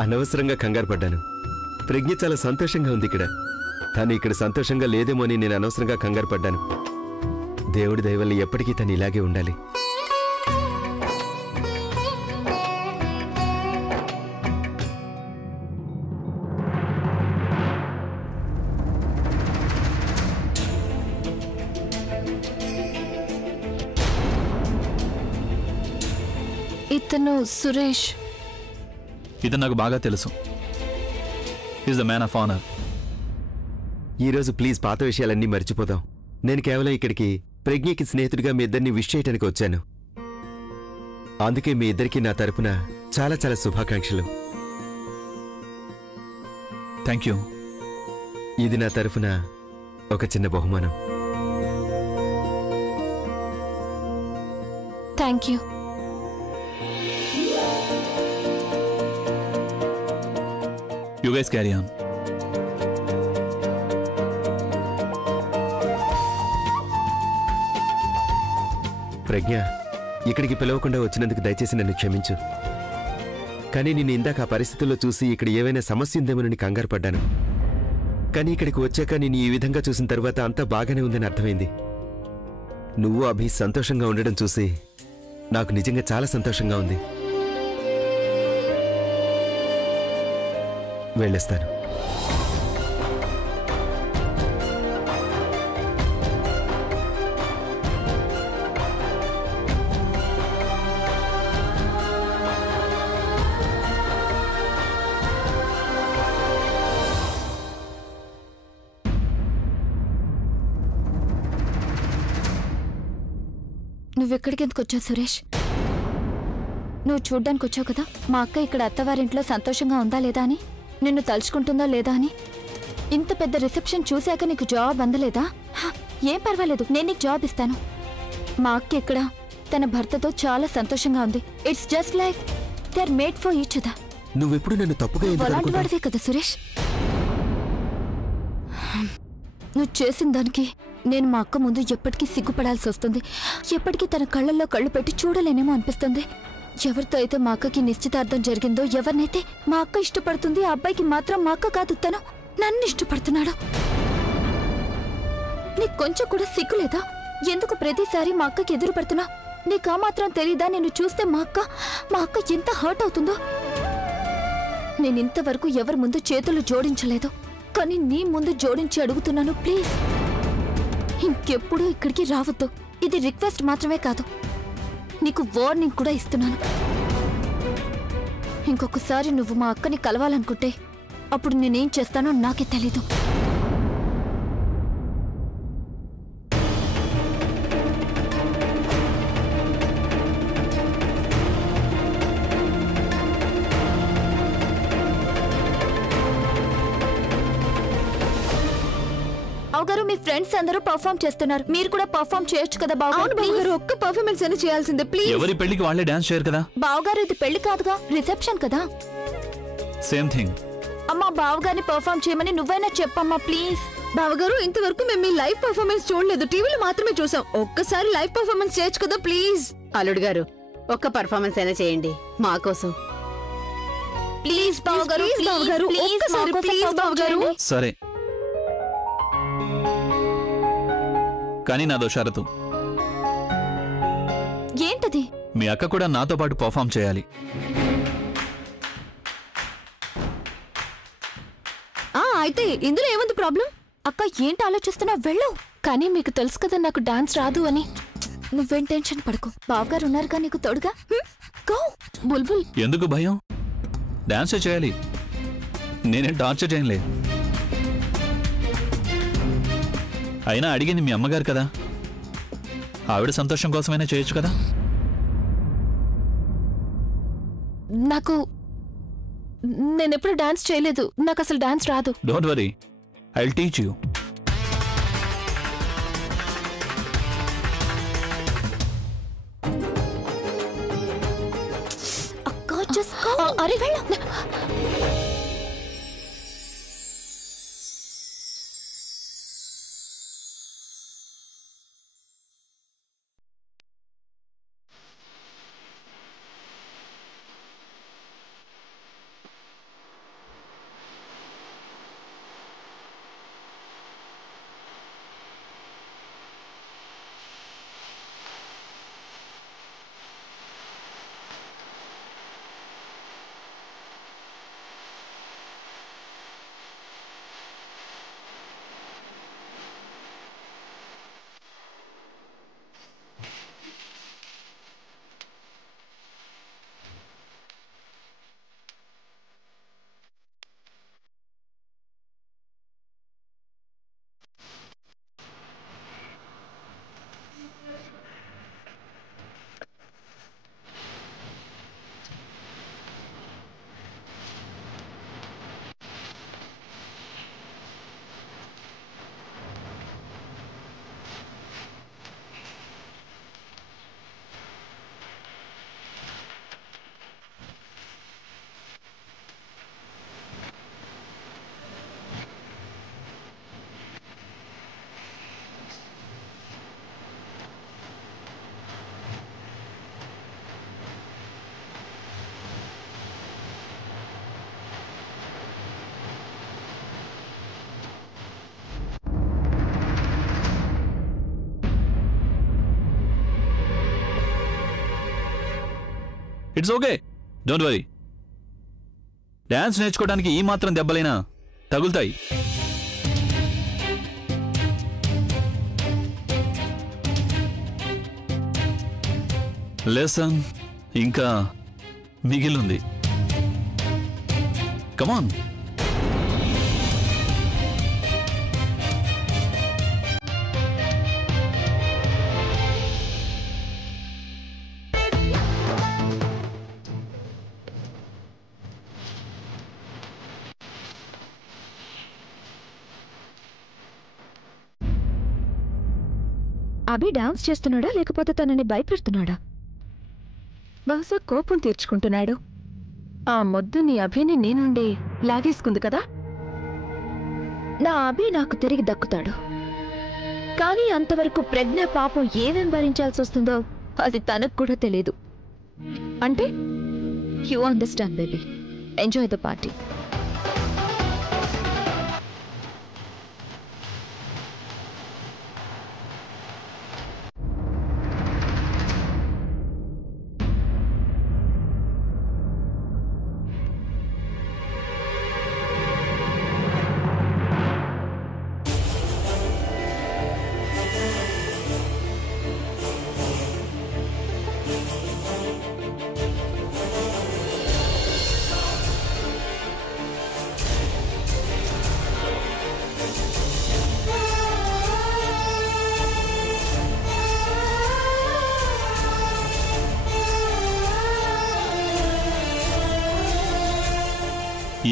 అనవసరంగా కంగారు పడ్డాను. ప్రజ్ఞ చాలా సంతోషంగా ఉంది ఇక్కడ. తను ఇక్కడ సంతోషంగా లేదేమో అని నేను అనవసరంగా కంగారు పడ్డాను. దేవుడి దయ వల్ల ఎప్పటికీ తను ఇలాగే ఉండాలి. ఇతను సురేష్. ఇతను నాకు బాగా తెలుసు. Is the man of honour. ఈరోజు ప్లీజ్ పాత విషయాలన్నీ మర్చిపోదాం. నేను కేవలం ఇక్కడికి ప్రజ్ఞకి స్నేహితుడిగా మీ ఇద్దరిని విష్ చేయడానికి వచ్చాను. అందుకే మీ ఇద్దరికీ నా తరపున చాలా చాలా శుభాకాంక్షలు. Thank you. ఇది నా తరపున ఒక చిన్న బహుమానం. Thank you. You guys carry on. ప్రజ్ఞ, ఇక్కడికి పిలవకుండా వచ్చినందుకు దయచేసి నన్ను క్షమించు. కానీ నేను ఇందాక ఆ పరిస్థితుల్లో చూసి ఇక్కడ ఏవైనా సమస్య ఉందేమోనని కంగారు పడ్డాను. కానీ ఇక్కడికి వచ్చాక నేను ఈ విధంగా చూసిన తర్వాత అంతా బాగానే ఉందని అర్థమైంది. నువ్వు అభి సంతోషంగా ఉండడం చూసి నాకు నిజంగా చాలా సంతోషంగా ఉంది. వెళ్ళేస్తాను. నువ్వెక్కడికి ఎందుకు వచ్చావు సురేష్? నువ్వు చూడ్డానికి వచ్చావు కదా మా అక్క ఇక్కడ అత్తవారింట్లో సంతోషంగా ఉందా లేదా అని, నిన్ను తలుచుకుంటుందా లేదా అని. ఇంత పెద్ద రిసెప్షన్ చూశాక నీకు జాబ్ అందలేదా? ఏం పర్వాలేదు, నేను నీకు జాబ్ ఇస్తాను. మా అక్క ఇక్కడ తన భర్తతో చాలా సంతోషంగా ఉంది. It's just like they are made for each other. నువ్వెప్పుడు నన్ను తప్పుగా అలాంటి వాడివే కదా సురేష్. నువ్వు చేసిన దానికి నేను మా అక్క ముందు ఎప్పటికీ సిగ్గుపడాల్సి వస్తుంది. ఎప్పటికీ తన కళ్ళల్లో కళ్ళు పెట్టి చూడలేనేమో అనిపిస్తుంది. ఎవరితో అయితే మా అక్కకి నిశ్చితార్థం జరిగిందో, ఎవరినైతే మా అక్క ఇష్టపడుతుంది, ఆ అబ్బాయికి మాత్రం మా అక్క కాదు తను నన్ను ఇష్టపడుతున్నాడు. నీకు కొంచెం కూడా సిగ్గులేదా? ఎందుకు ప్రతిసారి మా అక్కకి ఎదురు పడుతున్నా? నీకు ఆ మాత్రం తెలీదా నేను చూస్తే మా అక్క ఎంత హర్ట్ అవుతుందో? నేను ఇంతవరకు ఎవరి ముందు చేతులు జోడించలేదు, కానీ నీ ముందు జోడించి అడుగుతున్నాను, ప్లీజ్ ఇంకెప్పుడు ఇక్కడికి రావద్దు. ఇది రిక్వెస్ట్ మాత్రమే కాదు, నీకు వార్నింగ్ కూడా ఇస్తున్నాను. ఇంకొకసారి నువ్వు మా అక్కని కలవాలనుకుంటే అప్పుడు నేనేం చేస్తానో నాకే తెలీదు. బావగారు, మీ ఫ్రెండ్స్ అందరూ పర్ఫార్మ్ చేస్తున్నారు, మీరు కూడా పర్ఫార్మ్ చేయొచ్చు కదా బావగారు. ఒక్క పర్ఫార్మెన్స్ అయినా చేయాల్సిందే ప్లీజ్. ఎవరి పెళ్లికి వాళ్ళే డాన్స్ చేయరు కదా బావగారు. ఇది పెళ్లి కాదుగా, రిసెప్షన్ కదా. Same thing. అమ్మా బావగారిని పర్ఫార్మ్ చేయమని నువ్వైనా చెప్పమ్మా ప్లీజ్. బావగారు, ఇంతవరకు మేము మీ లైవ్ పర్ఫార్మెన్స్ చూడలేదు, టీవీలో మాత్రమే చూసాం. ఒక్కసారి లైవ్ పర్ఫార్మెన్స్ చేయొచ్చు కదా ప్లీజ్. అల్లుడు గారు, ఒక్క పర్ఫార్మెన్స్ అయినా చేయండి మా కోసం. ప్లీజ్ బావగారు, ప్లీజ్ బావగారు. సరే, కానీ నాదో షరతు. ఏంటది? మీ అక్క కూడా నాతో పాటు పర్ఫార్మ్ చేయాలి. అయితే ఇందులో ఏముంది ప్రాబ్లం? అక్క ఏంటి ఆలోచిస్తున్నా? వెళ్ళు. కానీ మీకు తెలుసు కదా నాకు డాన్స్ రాదు అని. నువ్వేం టెన్షన్ పడకు, బావగారు ఉన్నారుగా నీకు తోడుగా. గో బుల్బుల్. ఎందుకు భయం? డాన్స్ చేయాలి, నేనేం టార్చర్ చేయలే. అయినా అడిగింది మీ అమ్మగారు కదా, ఆవిడ సంతోషం కోసమైనా చేయొచ్చు కదా. నేనెప్పుడు డాన్స్ చేయలేదు, నాకు అసలు డాన్స్ రాదు. Don't worry, I will teach you. అక్క జస్ట్ గో. అరే వెళ్ళు. It's okay, don't worry. Dance నేర్చుకోవడానికి ఈ మాత్రం దెబ్బలైనా తగులుతాయి. లెసన్ ఇంకా మిగిలింది. కమాన్. అభి డాన్స్ చేస్తున్నాడా లేకపోతే తనని భయపెడుతున్నాడా? బహుశా కోపం తీర్చుకుంటున్నాడు. ఆ మొద్దు నీ అభిని నీ నుండి లాగేసుకుంది కదా. నా అభి నాకు తిరిగి దక్కుతాడు. కానీ అంతవరకు ప్రజ్ఞ పాపం ఏమేం భరించాల్సి వస్తుందో అది తనకు కూడా తెలియదు. అంటే you understand baby. Enjoy the party.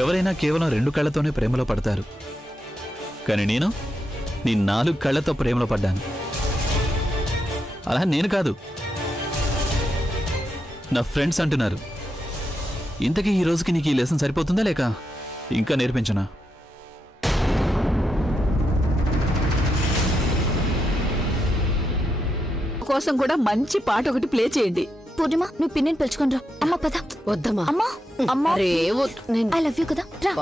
ఎవరైనా కేవలం 2 కళ్ళతోనే ప్రేమలో పడతారు. కానీ నేను నీ 4 కళ్ళతో ప్రేమలో పడ్డాను. అలా నేను కాదు, నా ఫ్రెండ్స్ అంటున్నారు. ఇంతకీ ఈ రోజుకి నీకు ఈ లెసన్ సరిపోతుందా లేక ఇంకా నేర్పించనా? కోసం కూడా మంచి పాట ఒకటి ప్లే చేయండి. పూర్ణిమ, నువ్వు పిన్నిని పిలుచుకొని రా. అమ్మ పద. వద్దమ్మా. అమ్మా అమ్మా, ఐ లవ్ యూ కదా. రా.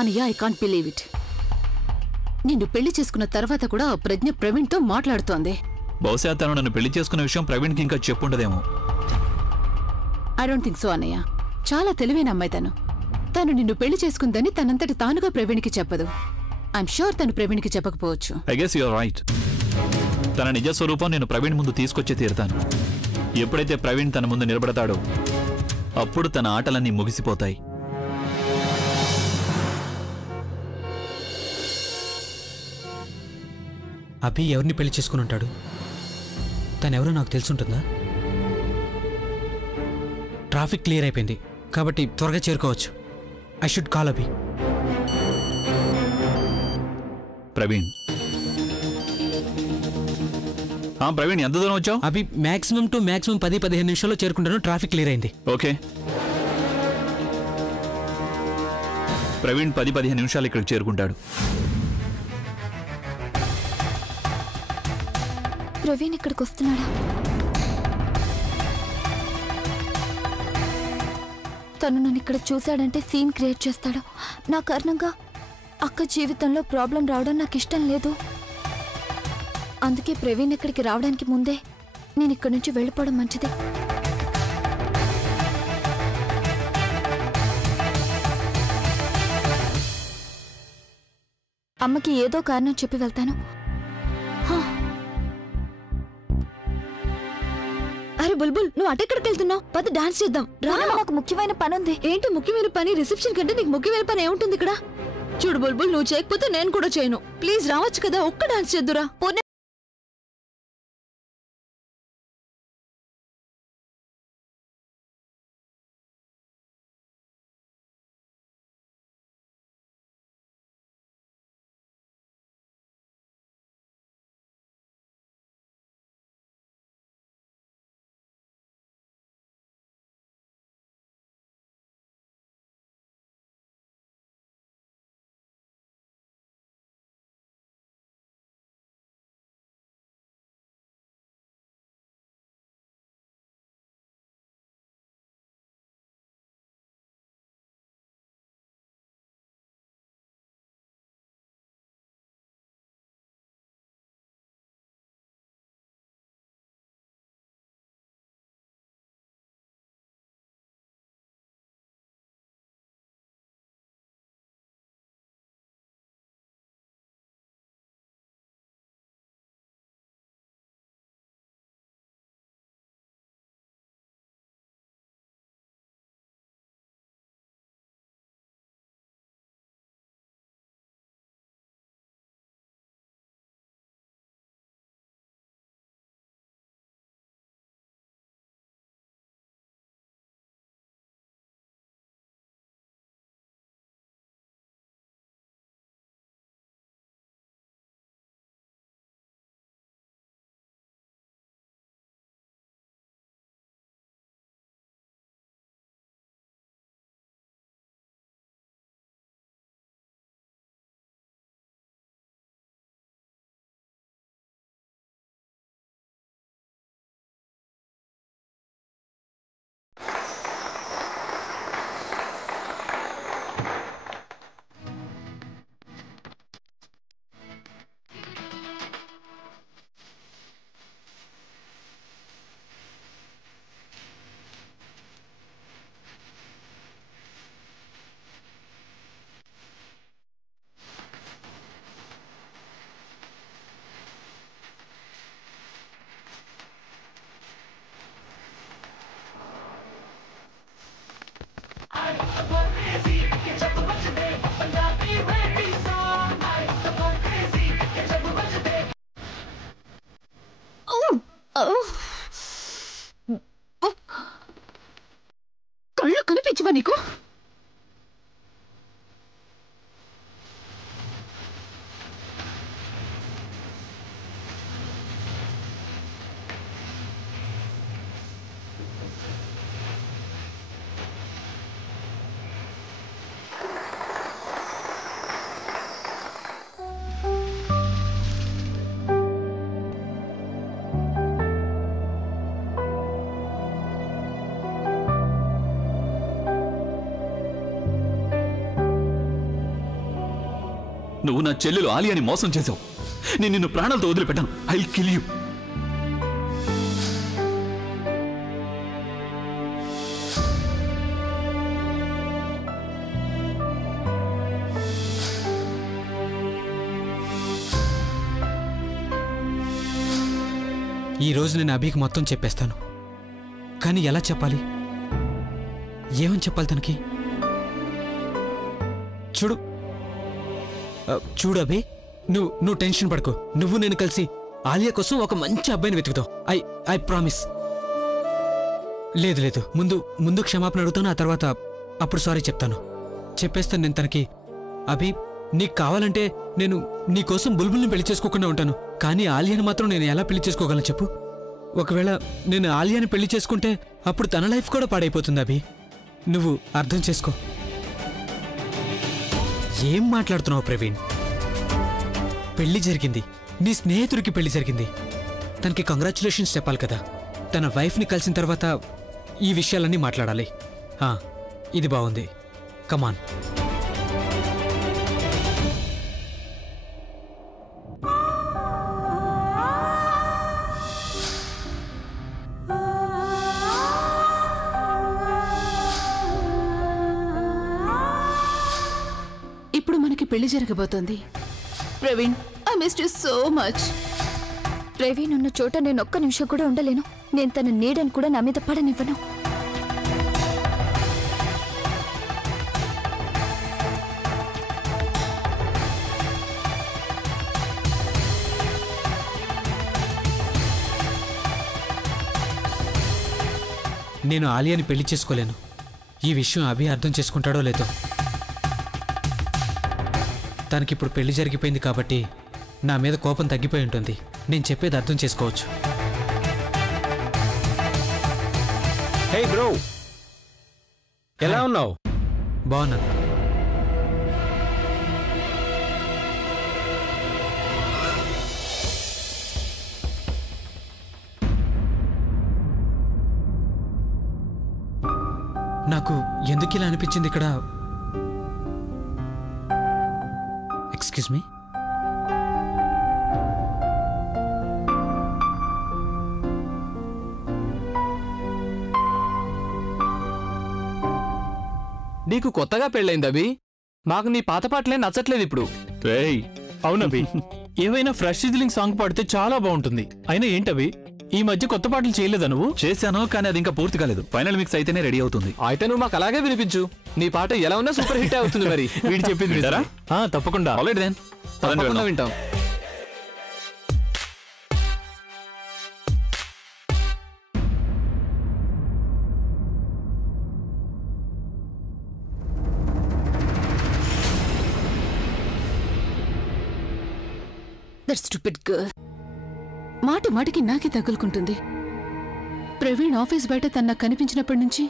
అనియా, ఐ కాంట్ బిలీవ్ ఇట్. నిన్ను పెళ్లి చేసుకున్న తర్వాత కూడా ప్రజ్ఞ ప్రవీణ్తో మాట్లాడుతోంది. బహుశా తను నన్ను పెళ్లి చేసుకున్న విషయం ప్రవీణ్కి ఇంకా చెప్పుండదేమో. ఐ డోంట్ థింక్ సో అన్నయ్య. చాలా తెలివైన అమ్మాయి తను. తను నిన్ను పెళ్లి చేసుకుందని తనంతటి తానుగా ప్రవీణ్కి చెప్పదు. ఐఎమ్ షూర్ తను ప్రవీణ్కి చెప్పకపోవచ్చు. I guess you are right. తన నిజ స్వరూపం నేను ప్రవీణ్ ముందు తీసుకొచ్చే తీరుతాను. ఎప్పుడైతే ప్రవీణ్ తన ముందు నిలబడతాడో అప్పుడు తన ఆటలన్నీ ముగిసిపోతాయి. అభి ఎవరిని పెళ్లి చేసుకుని ఉంటాడు? తనెవరో నాకు తెలుసుంటుందా? ట్రాఫిక్ క్లియర్ అయిపోయింది కాబట్టి త్వరగా చేరుకోవచ్చు. ఐ షుడ్ కాల్ అభి. ప్రవీణ్, ప్రవీణ్ ఎంత దూరం వచ్చావు? అభి మాక్సిమం టు మాక్సిమం 10-15 నిమిషాల్లో చేరుకుంటాను. ట్రాఫిక్ క్లియర్ అయింది. ఓకే. ప్రవీణ్ 10-15 నిమిషాలు ఇక్కడికి చేరుకుంటాడు. ప్రవీణ్ ఇక్కడికి వస్తున్నాడా? తను నన్ను ఇక్కడ చూశాడంటే సీన్ క్రియేట్ చేస్తాడు. నా కారణంగా అక్క జీవితంలో ప్రాబ్లం రావడం నాకు ఇష్టం లేదు. అందుకే ప్రవీణ్ ఇక్కడికి రావడానికి ముందే నేను ఇక్కడి నుంచి వెళ్ళిపోవడం మంచిది. అమ్మకి ఏదో కారణం చెప్పి వెళ్తాను. అరే బుల్బుల్, నువ్వు అటెక్కడికి వెళ్తున్నావు? పద డాన్స్ చేద్దాం. నాకు ముఖ్యమైన పని ఉంది. ఏంటి ముఖ్యమైన పని? రిసెప్షన్ కంటే నీకు ముఖ్యమైన పని ఏముంటుంది ఇక్కడ? చూడు బుల్బుల్, నువ్వు చేయకపోతే నేను కూడా చేయను. ప్లీజ్ రావచ్చు కదా, ఒక్క డాన్స్ చేద్దురా. కళ్ళు కనిపించవా నీకు? నువ్వు నా చెల్లెలు ఆలియాని మోసం చేశావు. నేను నిన్ను ప్రాణాలతో వదిలిపెట్టాను. I kill you. ఈ రోజు నేను అభికి మొత్తం చెప్పేస్తాను. కానీ ఎలా చెప్పాలి? ఏమని చెప్పాలి తనకి? చూడు అభి, నువ్వు టెన్షన్ పడుకో. నువ్వు నేను కలిసి ఆలియా కోసం ఒక మంచి అబ్బాయిని వెతుకుతావు. I promise. లేదు ముందు క్షమాపణ అడుగుతాను, ఆ తర్వాత అప్పుడు సారీ చెప్తాను. చెప్పేస్తాను నేను తనకి. అభి, నీకు కావాలంటే నేను నీకోసం బుల్బుల్ని పెళ్లి చేసుకోకుండా ఉంటాను. కానీ ఆలియాని మాత్రం నేను ఎలా పెళ్లి చేసుకోగలను చెప్పు? ఒకవేళ నేను ఆలియాని పెళ్లి చేసుకుంటే అప్పుడు తన లైఫ్ కూడా పాడైపోతుంది. అభి, నువ్వు అర్థం చేసుకో. ఏం మాట్లాడుతున్నావు ప్రవీణ్? పెళ్లి జరిగింది, నీ స్నేహితుడికి పెళ్లి జరిగింది. తనకి కంగ్రాచులేషన్స్ చెప్పాలి కదా. తన వైఫ్ని కలిసిన తర్వాత ఈ విషయాలన్నీ మాట్లాడాలి. ఇది బాగుంది. కమాన్. ఇప్పుడు మనకి పెళ్లి జరగబోతోంది. Praveen, I missed you so much. Praveen ఉన్న చోట నేను ఒక్క నిమిషం కూడా ఉండలేను. నేను తన నీడని కూడా నా మీద పడనివ్వను. నేను ఆలియాని పెళ్లి చేసుకోలేను. ఈ విషయం అభి అర్థం చేసుకుంటాడో లేదో. తనకిప్పుడు పెళ్లి జరిగిపోయింది కాబట్టి నా మీద కోపం తగ్గిపోయి ఉంటుంది. నేను చెప్పేది అర్థం చేసుకోవచ్చు. హే బ్రో, ఎలా ఉన్నావు? బాగున్నాను. నాకు ఎందుకు ఇలా అనిపించింది ఇక్కడ? Excuse me. నీకు కొత్తగా పెళ్ళైంది అభి. మాకు నీ పాత పాటలే నచ్చట్లేదు ఇప్పుడు. అవునభి, ఏవైనా ఫ్రెష్ సిజిలింగ్ సాంగ్ పాడితే చాలా బాగుంటుంది. అయినా ఏంటవి ఈ మధ్య కొత్త పాటలు చేయలేదా నువ్వు? చేశాను, కానీ అది ఇంకా పూర్తి కాలేదు. ఫైనల్ మిక్స్ అయితేనే రెడీ అవుతుంది. అయితే నువ్వు మాకు అలాగే వినిపించు. నీ పాట ఎలా ఉన్నా సూపర్ హిట్ అవుతుంది. మరి వీడు చెప్పింది వింటారా? తప్పకుండా. ఆల్రెడీ దెన్ తప్పకుండా వింటాం. That stupid girl. మాటి మాటికి నాకే తగులుకుంటుంది. ప్రవీణ్ ఆఫీస్ బయట తను నాకు కనిపించినప్పటి నుంచి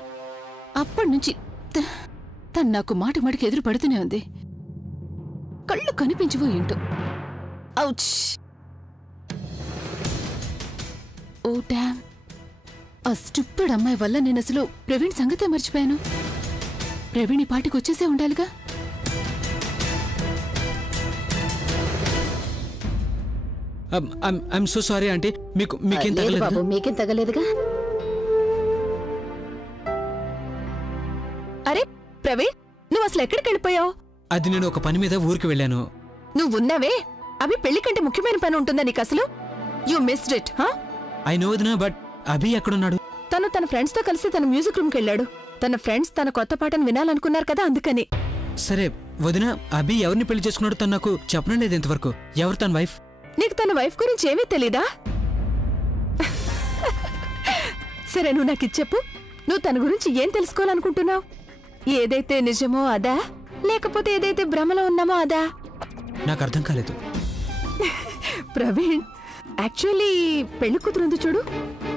తను నాకు మాటి మాటికి ఎదురు పడుతూనే ఉంది. కళ్ళు కనిపించవో ఏంటో. ఔచ్. Oh damn. ఆ స్టూపిడ్ అమ్మాయి వల్ల నేను అసలు ప్రవీణ్ సంగతే మర్చిపోయాను. ప్రవీణ్ ఈ పాటికి వచ్చేసే ఉండాలిగా. I'm so sorry aunty. మీకేం తగలేదు? మీకేం తగలేదుగా. అరే ప్రవీణ్, నువ్వు అసలు ఎక్కడికి వెళ్ళిపోయావు? అది నేను ఒక పని మీద ఊరికి వెళ్ళాను. నువ్వున్నావే, అభి పెళ్లి కంటే ముఖ్యమైన పని ఉంటుందా నీకు అసలు? You missed it. I know వదినా, బట్ అభి ఎక్కడున్నాడు? తను తన ఫ్రెండ్స్ తో కలిసి తన మ్యూజిక్ రూమ్ కి వెళ్ళాడు. తన ఫ్రెండ్స్ తన కొత్త పాటను వినాలనుకున్నారు కదా, అందుకని. సరే వదినా, అభి ఎవరిని పెళ్లి చేసుకున్నాడు తను నాకు చెప్పడం లేదు ఇంతవరకు. ఎవరు తన వైఫ్? నీకు తన వైఫ్ గురించి ఏమీ తెలీదా? సరే నువ్వు నాకు చెప్పు. నువ్వు తన గురించి ఏం తెలుసుకోవాలనుకుంటున్నావు? ఏదైతే నిజమో అదా, లేకపోతే ఏదైతే భ్రమలో ఉన్నామో అదా? నాకు అర్థం కాలేదు. ప్రవీణ్, యాక్చువల్లీ పెళ్లి కూతురుంది చూడు,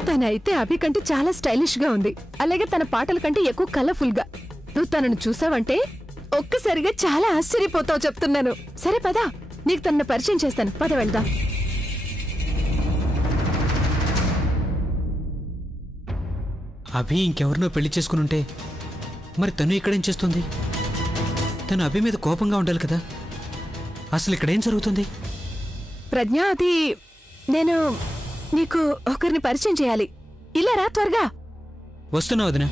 తనైతే అభి కంటే చాలా స్టైలిష్ గా ఉంది. అలాగే తన పాటల కంటే ఎక్కువ కలర్ఫుల్ గా. నువ్వు తనను చూసావంటే ఒక్కసారిగా చాలా ఆశ్చర్యపోతావు, చెప్తున్నాను. సరే పదా, నీకు తనను పరిచయం చేస్తాను. పద వెళ్దాం. అభి ఇంకెవరినో పెళ్లి చేసుకునుంటే మరి తను ఇక్కడేం చేస్తుంది? తను అభి మీద కోపంగా ఉండాలి కదా. అసలు ఇక్కడేం జరుగుతుంది? ప్రజ్ఞ, అది నేను నీకు ఒకరిని పరిచయం చేయాలి. ఇలా రా త్వరగా. వస్తున్నా వదినా.